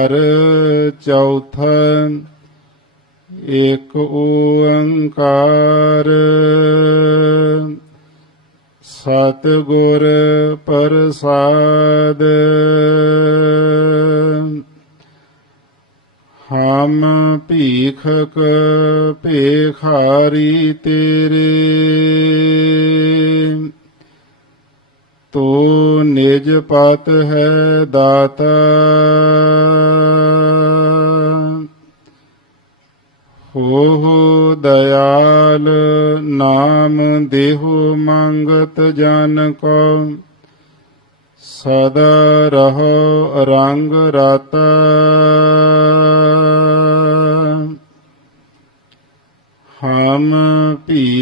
ਘਰ ਚੌਥਾ ਏਕ ਓੰਕਾਰ। ਸਤਿਗੁਰ ਪ੍ਰਸਾਦ। ਹਮ ਭੀਖਕ ਭੇਖਾਰੀ ਤੇਰੇ ਤੂੰ ਨਿਜ ਪਤ ਹੈ ਦਾਤਾ। ਹੋ ਹੋ ਦਇਆਲ ਨਾਮ ਦੇਹੋ ਮੰਗਤ ਜਨ ਕੋ। ਸਦਾ ਰਹੋ ਰੰਗ ਰਾਤਾ। ਹਮ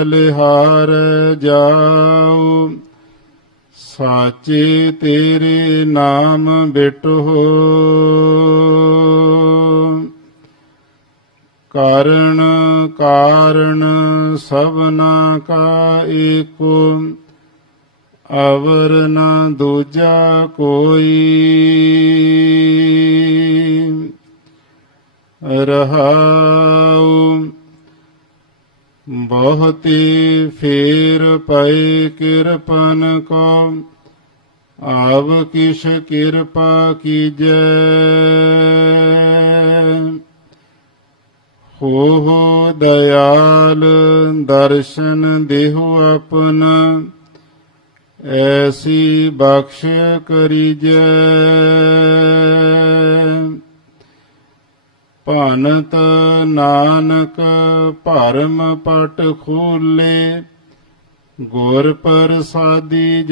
ਬਲਿਹਾਰ ਜਾਉ। ਸਾਚੇ ਤੇਰੇ ਨਾਮ ਬਿਟੋ ਕਾਰਣ ਕਾਰਣ ਸਭਨਾ ਕਾ ਏਕੋ। ਅਵਰ ਨ ਦੂਜਾ ਕੋਈ। ਰਹਾਉ। ਬਹੁਤੀ ਫੇਰ ਪਏ ਕਿਰਪਨ ਕੋ, ਆਵ ਕਿਛ ਕਿਰਪਾ ਕੀਜੈ। ਹੋ ਹੋ ਦਇਆਲ ਦਰਸ਼ਨ ਦੇਹੁ ਆਪਣਾ ਐਸੀ ਬਖਸ਼ ਕਰੀਜੈ। ਭਨਤ ਨਾਨਕ ਭਰਮ ਪਟ ਖੋਲੇ ਗੁਰ ਪ੍ਰਸਾਦੀ